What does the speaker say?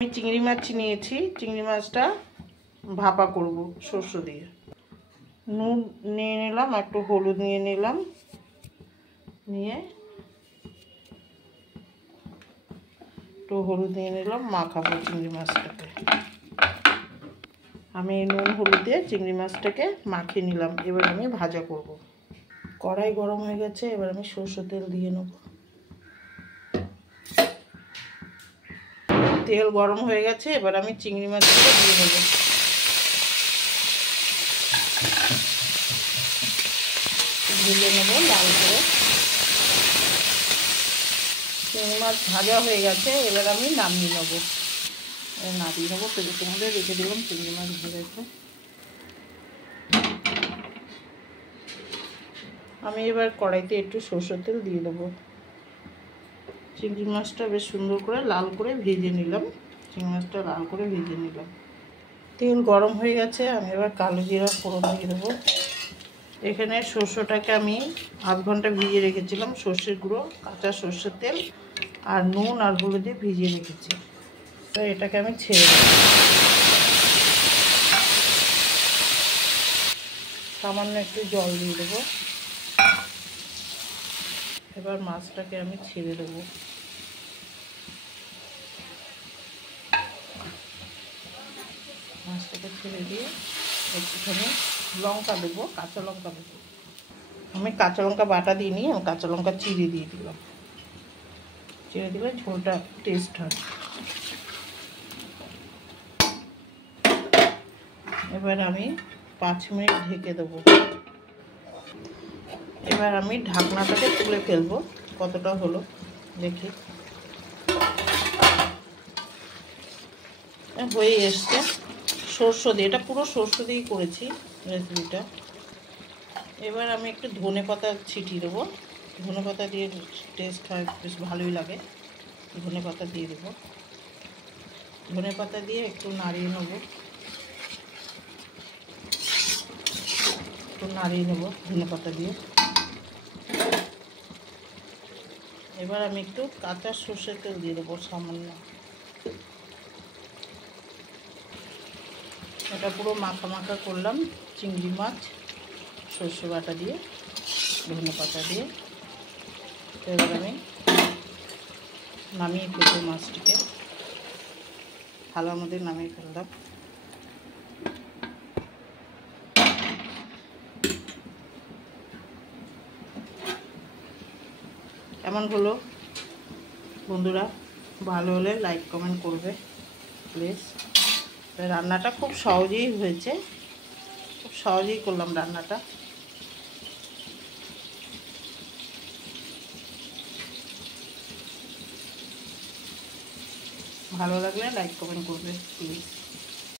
আমি চিংড়ি মাছ নিয়েছি, চিংড়ি মাছটা ভাপা করব সর্ষ দিয়ে। নুন নিয়ে নিলাম, একটু হলুদ নিয়ে নিলাম, নিয়ে একটু হলুদ নিয়ে নিলাম, মাখাবো চিংড়ি মাছটাকে। আমি নুন হলুদ দিয়ে চিংড়ি মাছটাকে মাখিয়ে নিলাম। এবার আমি ভাজা করব। কড়াই গরম হয়ে গেছে, এবার আমি সরষের তেল দিয়ে নেব। তেল গরম হয়ে গেছে, এবার আমি চিংড়ি মাছগুলো দিয়ে দেবো। ভেজে নেব লাল করে। চিংড়ি মাছ ভাজা হয়ে গেছে, এবার আমি নামিয়ে নেব। নামিয়ে নেবো, প্লেটের মধ্যে রেখে দিলাম চিংড়ি মাছ ভেজেছে। আমি এবার কড়াইতে একটু সরষের তেল দিয়ে দেবো। চিংড়ি মাছটা বেশ সুন্দর করে লাল করে ভেজে নিলাম। চিংড়ি মাছটা লাল করে ভেজে নিলাম। তেল গরম হয়ে গেছে, আমি এবার কালো জিরা ফোড়ন দিয়ে দেবো। এখানে সরষেটাকে আমি আধ ঘন্টা ভিজিয়ে রেখেছিলাম। সর্ষের গুঁড়ো, কাঁচা সর্ষের তেল আর নুন আর হলুদ দিয়ে ভিজিয়ে রেখেছি। তো এটাকে আমি ছেড়ে দেবো। সামান্য একটু জল দিয়ে দেবো। এবার মাছটাকে আমি ছেড়ে দেবো। মাছটাকে ছেড়ে দিয়ে একটুখানি লঙ্কা দেবো, কাঁচা লঙ্কা দেবো। আমি কাঁচা লঙ্কা বাটা দিইনি, আমি কাঁচা লঙ্কা চিড়ে দিয়ে দিলাম। চিড়ে দিলে ঝোলটা টেস্ট হয়। এবার আমি 5 মিনিট ঢেকে দেবো। এবার আমি ঢাকনাটাকে তুলে ফেলবো, কতটা হলো দেখি। হয়ে এসছে। সর্ষ দিয়ে, এটা পুরো সর্ষ দিয়েই করেছি রেসিপিটা। এবার আমি একটু ধনে পাতা ছিটিয়ে দেবো। ধনে পাতা দিয়ে টেস্ট হয়, বেশ ভালোই লাগে। ধনে পাতা দিয়ে দেবো। ধনে পাতা দিয়ে একটু নাড়িয়ে নেবো। একটু নাড়িয়ে নেবো ধনে পাতা দিয়ে। এবার আমি একটু কাঁচা সর্ষের তেল দিয়ে দেবো সামান্য। এটা পুরো মাখা মাখা করলাম চিংড়ি মাছ সর্ষে বাটা দিয়ে, ধনে পাতা দিয়ে। এবার আমি নামিয়ে ফেলবো মাছটিকে। থালার মধ্যে নামিয়ে ফেললাম। কেমন হলো বন্ধুরা? ভালো হলে লাইক কমেন্ট করবে প্লিজ। রান্নাটা খুব সহজেই হয়েছে, খুব সহজেই করলাম রান্নাটা। ভালো লাগলে লাইক কমেন্ট করবে প্লিজ।